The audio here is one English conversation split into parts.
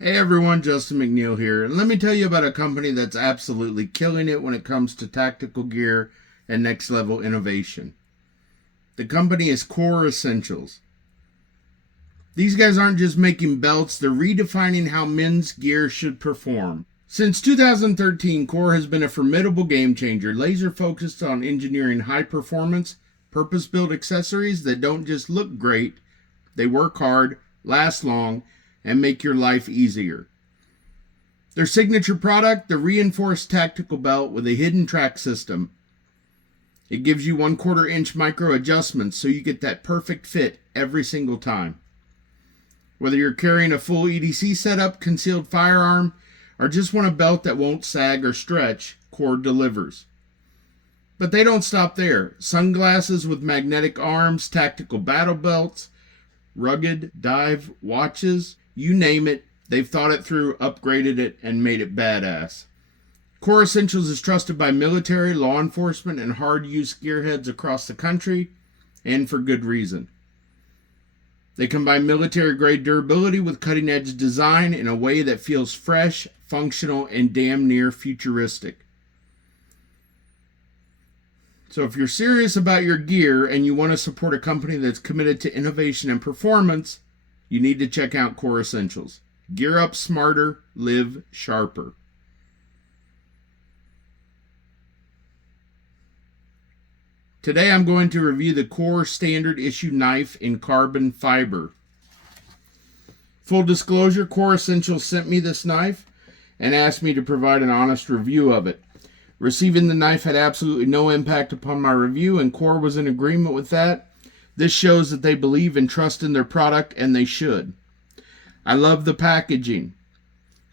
Hey everyone, Justin McNeal here, and let me tell you about a company that's absolutely killing it when it comes to tactical gear and next level innovation. The company is Core Essentials. These guys aren't just making belts, they're redefining how men's gear should perform. Since 2013, Core has been a formidable game changer, laser focused on engineering high performance, purpose-built accessories that don't just look great, they work hard, last long, and make your life easier. Their signature product, the reinforced tactical belt with a hidden track system. It gives you 1/4 inch micro adjustments so you get that perfect fit every single time. Whether you're carrying a full EDC setup, concealed firearm, or just want a belt that won't sag or stretch, Core delivers. But they don't stop there. Sunglasses with magnetic arms, tactical battle belts, rugged dive watches, you name it, they've thought it through, upgraded it, and made it badass. Core Essentials is trusted by military, law enforcement, and hard-use gearheads across the country, and for good reason. They combine military-grade durability with cutting-edge design in a way that feels fresh, functional, and damn near futuristic. So if you're serious about your gear and you want to support a company that's committed to innovation and performance, you need to check out Core Essentials. Gear up smarter, live sharper. Today I'm going to review the Core Standard Issue Knife in carbon fiber. Full disclosure, Core Essentials sent me this knife and asked me to provide an honest review of it. Receiving the knife had absolutely no impact upon my review, and Core was in agreement with that. This shows that they believe and trust in their product, and they should. I love the packaging.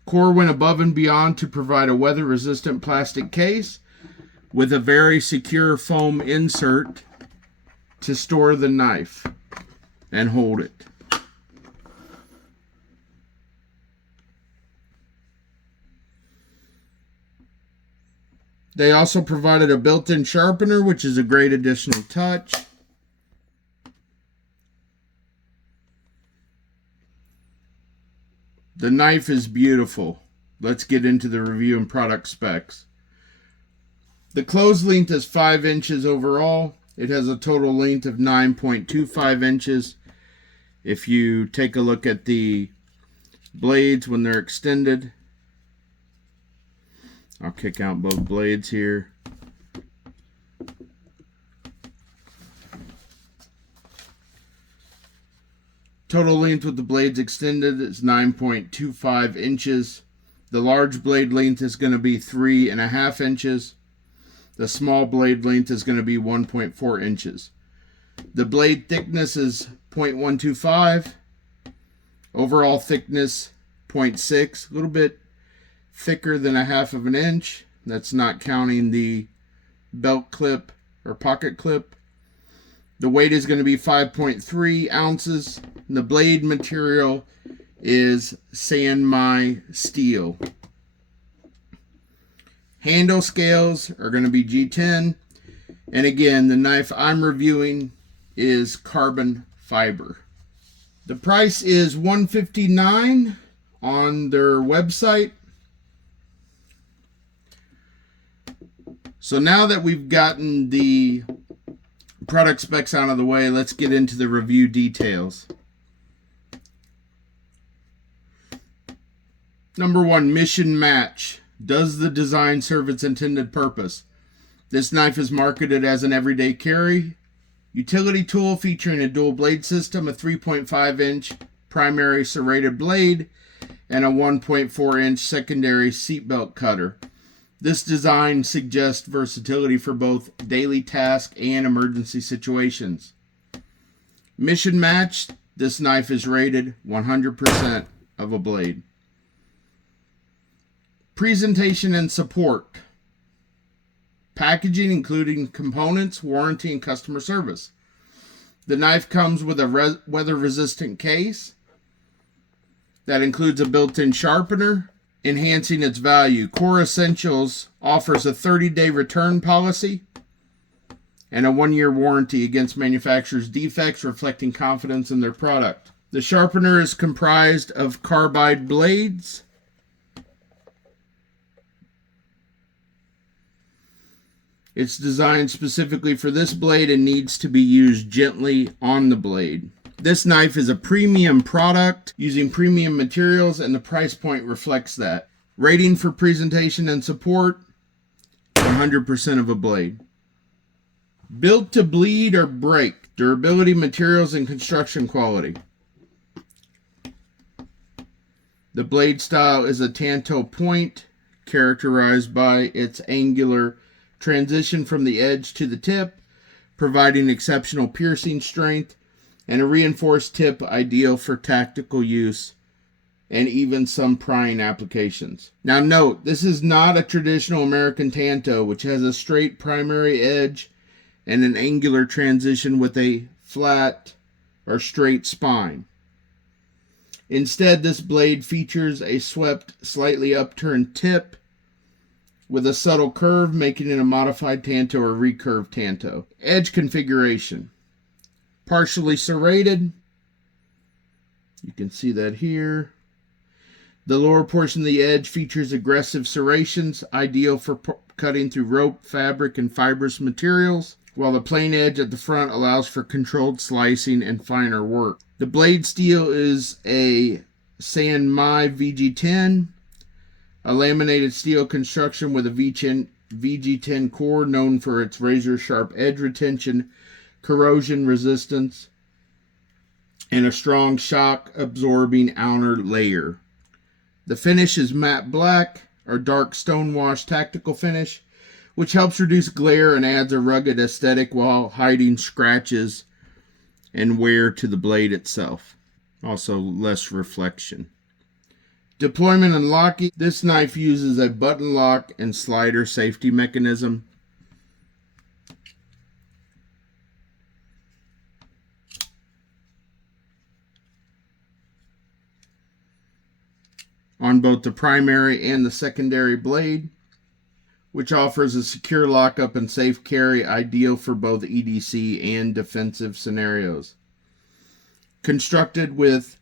Core went above and beyond to provide a weather-resistant plastic case with a very secure foam insert to store the knife and hold it. They also provided a built-in sharpener, which is a great additional touch. The knife is beautiful. Let's get into the review and product specs. The closed length is 5 inches overall. It has a total length of 9.25 inches. If you take a look at the blades when they're extended, I'll kick out both blades here. Total length with the blades extended is 9.25 inches. The large blade length is going to be 3.5 inches. The small blade length is going to be 1.4 inches. The blade thickness is 0.125. Overall thickness 0.6. A little bit thicker than 1/2 inch. That's not counting the belt clip or pocket clip. The weight is going to be 5.3 ounces. The blade material is San Mai steel. Handle scales are going to be G10. And again, the knife I'm reviewing is carbon fiber. The price is $159 on their website. So now that we've gotten the product specs out of the way, let's get into the review details. Number 1, mission match. Does the design serve its intended purpose? This knife is marketed as an everyday carry utility tool featuring a dual blade system, a 3.5 inch primary serrated blade, and a 1.4 inch secondary seatbelt cutter. This design suggests versatility for both daily task and emergency situations. Mission matched, this knife is rated 100% of a blade. Presentation and support. Packaging including components, warranty, and customer service. The knife comes with a weather-resistant case that includes a built-in sharpener, enhancing its value. Core Essentials offers a 30-day return policy and a 1-year warranty against manufacturer's defects, reflecting confidence in their product. The sharpener is comprised of carbide blades. It's designed specifically for this blade and needs to be used gently on the blade. This knife is a premium product using premium materials, and the price point reflects that. Rating for presentation and support, 100% of a blade. Built to bleed or break. Durability, materials, and construction quality. The blade style is a tanto point, characterized by its angular transition from the edge to the tip, providing exceptional piercing strength, and a reinforced tip ideal for tactical use and even some prying applications. Now note, this is not a traditional American tanto, which has a straight primary edge and an angular transition with a flat or straight spine. Instead, this blade features a swept, slightly upturned tip with a subtle curve, making it a modified tanto or recurved tanto. Edge configuration. Partially serrated. You can see that here. The lower portion of the edge features aggressive serrations, ideal for cutting through rope, fabric, and fibrous materials, while the plain edge at the front allows for controlled slicing and finer work. The blade steel is a San Mai VG10, a laminated steel construction with a VG10 core known for its razor-sharp edge retention, corrosion resistance, and a strong shock-absorbing outer layer. The finish is matte black or dark stonewash tactical finish, which helps reduce glare and adds a rugged aesthetic while hiding scratches and wear to the blade itself. Also less reflection. Deployment and locking. This knife uses a button lock and slider safety mechanism. On both the primary and the secondary blade, which offers a secure lockup and safe carry ideal for both EDC and defensive scenarios. Constructed with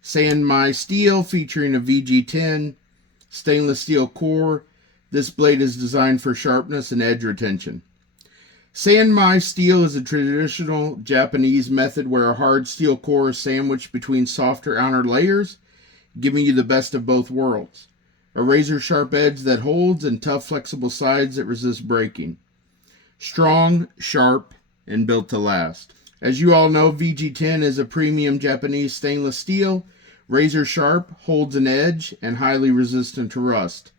San Mai steel featuring a VG10 stainless steel core, this blade is designed for sharpness and edge retention. San Mai steel is a traditional Japanese method where a hard steel core is sandwiched between softer outer layers, giving you the best of both worlds. A razor-sharp edge that holds and tough, flexible sides that resist breaking. Strong, sharp, and built to last. As you all know, VG10 is a premium Japanese stainless steel, razor-sharp, holds an edge, and highly resistant to rust.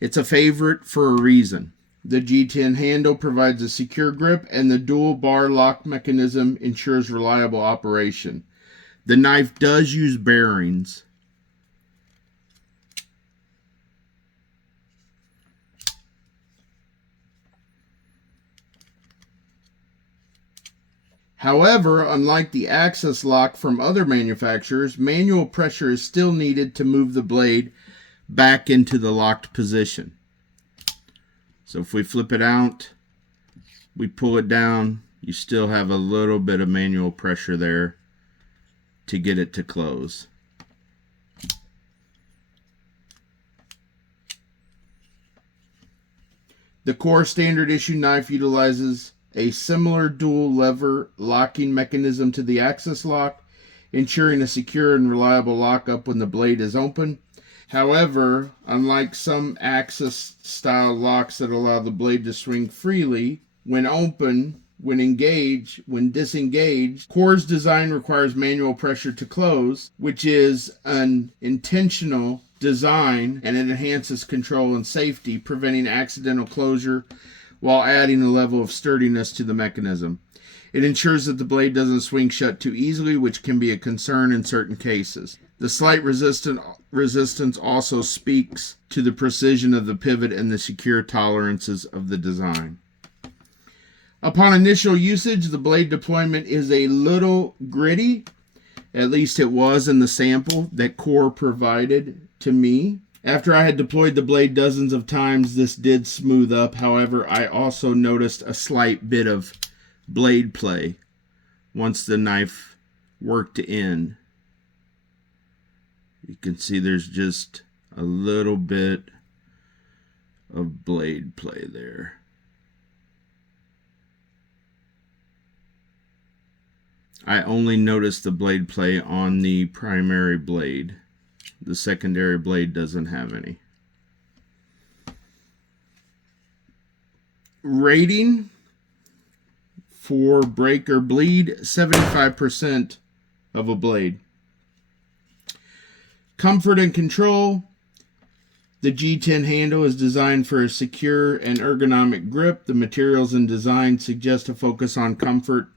It's a favorite for a reason. The G10 handle provides a secure grip, and the dual bar lock mechanism ensures reliable operation. The knife does use bearings. However, unlike the axis lock from other manufacturers, manual pressure is still needed to move the blade back into the locked position. So if we flip it out, we pull it down, you still have a little bit of manual pressure there to get it to close. The core standard issue knife utilizes a similar dual lever locking mechanism to the axis lock, ensuring a secure and reliable lockup when the blade is open. However, unlike some axis style locks that allow the blade to swing freely, when open, when disengaged, core's design requires manual pressure to close, which is an intentional design, and it enhances control and safety, preventing accidental closure while adding a level of sturdiness to the mechanism. It ensures that the blade doesn't swing shut too easily, which can be a concern in certain cases. The slight resistance also speaks to the precision of the pivot and the secure tolerances of the design. Upon initial usage, the blade deployment is a little gritty. At least it was in the sample that Core provided to me. After I had deployed the blade dozens of times, this did smooth up. However, I also noticed a slight bit of blade play once the knife worked in. You can see there's just a little bit of blade play there. I only noticed the blade play on the primary blade. The secondary blade doesn't have any. Rating for break or bleed, 75% of a blade. Comfort and control. The G10 handle is designed for a secure and ergonomic grip. The materials and design suggest a focus on comfort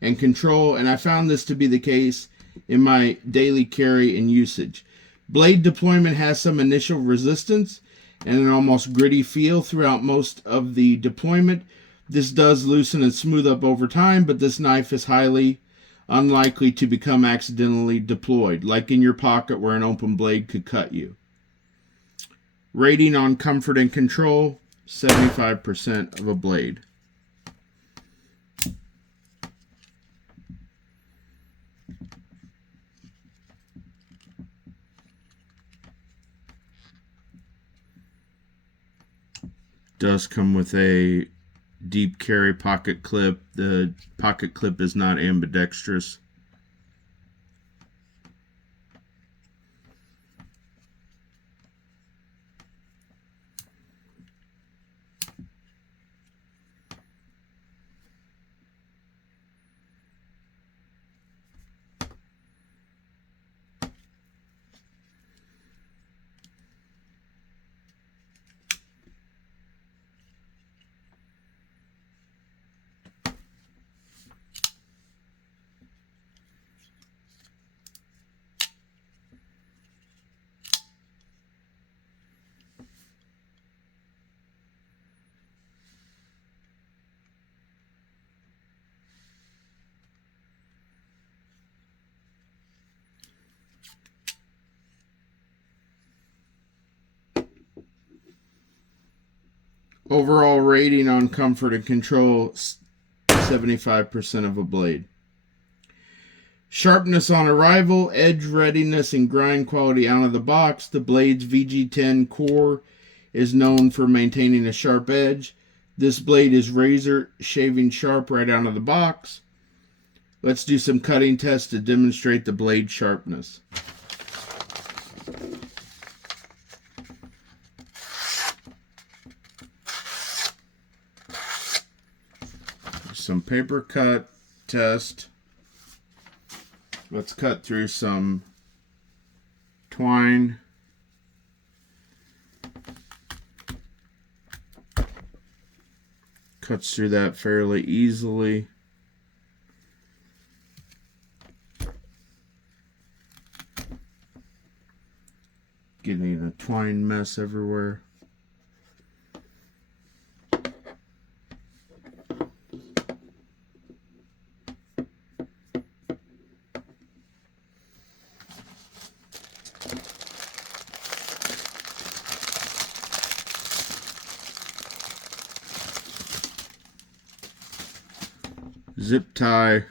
and control, and I found this to be the case in my daily carry and usage. Blade deployment has some initial resistance and an almost gritty feel throughout most of the deployment. This does loosen and smooth up over time, but this knife is highly unlikely to become accidentally deployed, like in your pocket where an open blade could cut you. Rating on comfort and control, 75% of a blade. Does come with a deep carry pocket clip. The pocket clip is not ambidextrous. Overall rating on comfort and control, 75% of a blade. Sharpness on arrival, edge readiness, and grind quality out of the box. The blade's VG10 core is known for maintaining a sharp edge. This blade is razor shaving sharp right out of the box. Let's do some cutting tests to demonstrate the blade sharpness. Some paper cut test. Let's cut through some twine. Cuts through that fairly easily. Getting a twine mess everywhere. Zip tie.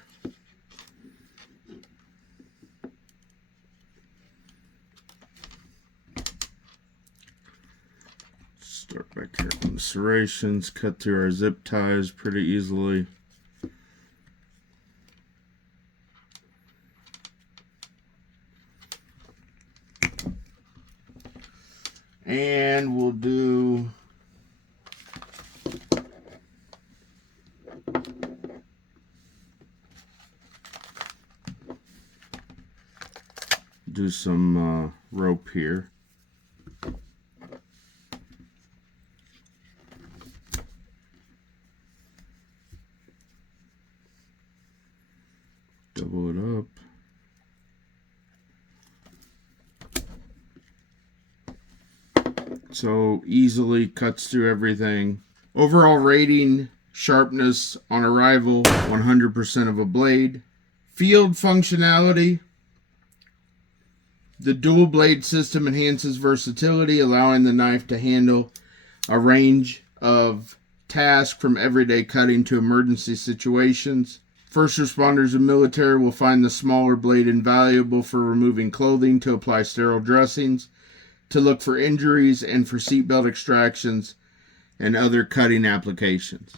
Start back here on the serrations, cut through our zip ties pretty easily. And we'll do some rope here. Double it up. So easily cuts through everything. Overall rating, sharpness on arrival, 100% of a blade. Field functionality. The dual blade system enhances versatility, allowing the knife to handle a range of tasks from everyday cutting to emergency situations. First responders and military will find the smaller blade invaluable for removing clothing to apply sterile dressings, to look for injuries, and for seatbelt extractions and other cutting applications.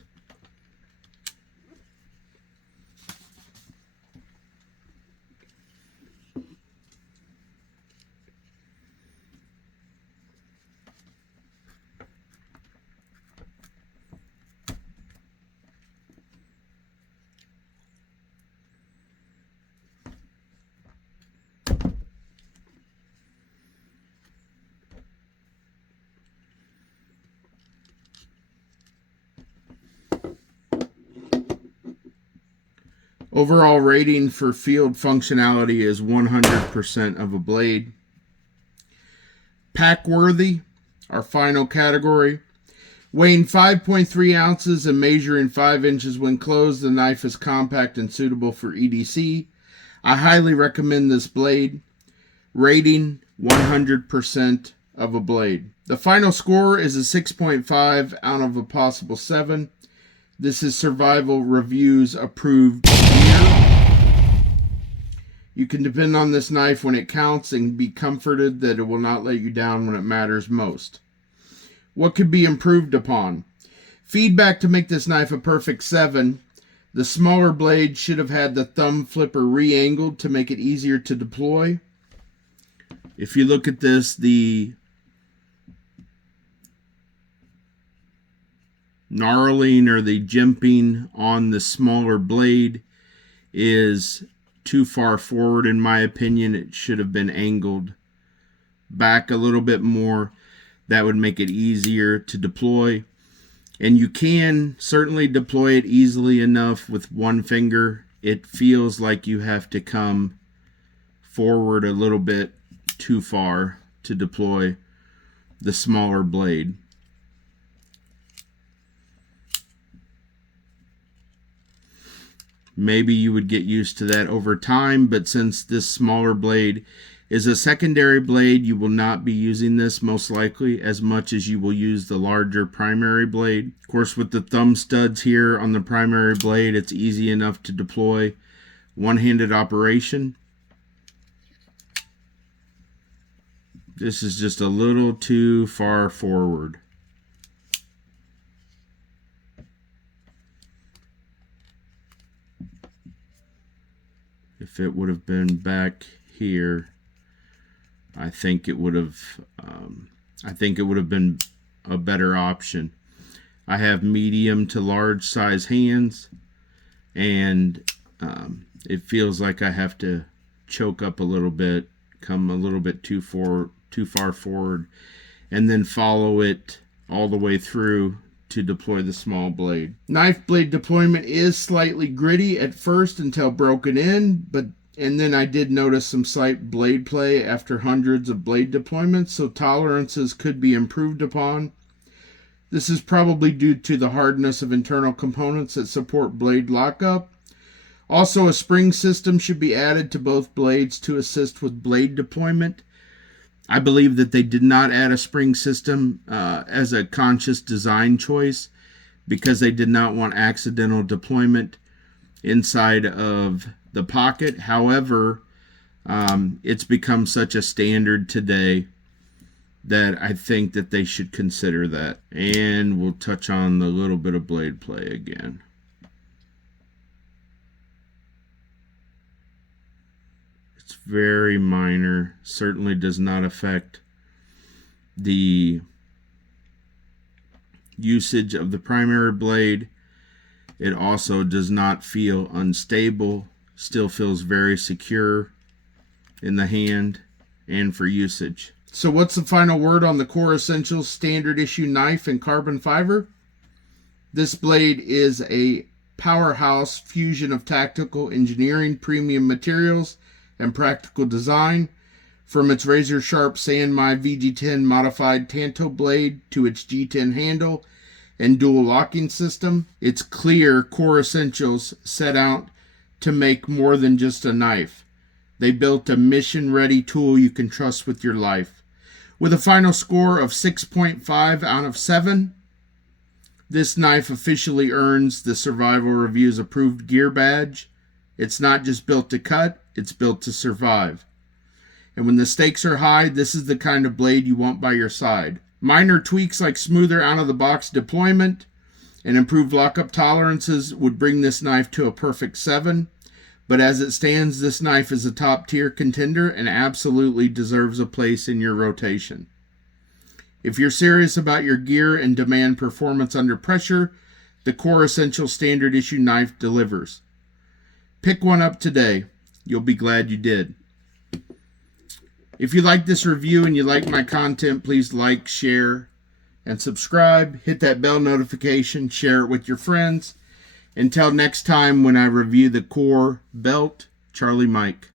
Overall rating for field functionality is 100% of a blade. Pack worthy, our final category. Weighing 5.3 ounces and measuring 5 inches when closed, the knife is compact and suitable for EDC. I highly recommend this blade. Rating 100% of a blade. The final score is a 6.5 out of a possible 7. This is SurvivalReviews approved gear. You can depend on this knife when it counts and be comforted that it will not let you down when it matters most. What could be improved upon? Feedback to make this knife a perfect 7. The smaller blade should have had the thumb flipper re-angled to make it easier to deploy. If you look at this, the knurling or the jimping on the smaller blade is too far forward in my opinion. It should have been angled back a little bit more. That would make it easier to deploy. And you can certainly deploy it easily enough with one finger. It feels like you have to come forward a little bit too far to deploy the smaller blade. Maybe you would get used to that over time, but since this smaller blade is a secondary blade, you will not be using this most likely as much as you will use the larger primary blade. Of course, with the thumb studs here on the primary blade, it's easy enough to deploy. One-handed operation. This is just a little too far forward. If it would have been back here, I think it would have been a better option. I have medium to large size hands, and it feels like I have to choke up a little bit, come a little bit too far forward, and then follow it all the way through to deploy the small blade. Knife blade deployment is slightly gritty at first until broken in, and then I did notice some slight blade play after hundreds of blade deployments, so tolerances could be improved upon. This is probably due to the hardness of internal components that support blade lockup. Also, a spring system should be added to both blades to assist with blade deployment. I believe that they did not add a spring system as a conscious design choice because they did not want accidental deployment inside of the pocket. However, it's become such a standard today that I think that they should consider that. And we'll touch on the little bit of blade play again. It's very minor, certainly does not affect the usage of the primary blade. It also does not feel unstable, still feels very secure in the hand and for usage. So what's the final word on the Core Essentials standard issue knife and carbon fiber? This blade is a powerhouse fusion of tactical engineering, premium materials, and practical design. From its razor sharp San Mai VG10 modified tanto blade to its G10 handle and dual locking system, it's clear Core Essentials set out to make more than just a knife. They built a mission-ready tool you can trust with your life. With a final score of 6.5 out of 7, this knife officially earns the SurvivalReviews approved gear badge. It's not just built to cut, it's built to survive. And when the stakes are high, this is the kind of blade you want by your side. Minor tweaks like smoother out-of-the-box deployment and improved lockup tolerances would bring this knife to a perfect 7. But as it stands, this knife is a top-tier contender and absolutely deserves a place in your rotation. If you're serious about your gear and demand performance under pressure, the Core Essentials Standard Issue knife delivers. Pick one up today. You'll be glad you did. If you like this review and you like my content, please like, share, and subscribe. Hit that bell notification. Share it with your friends. Until next time when I review the Core Belt, Charlie Mike.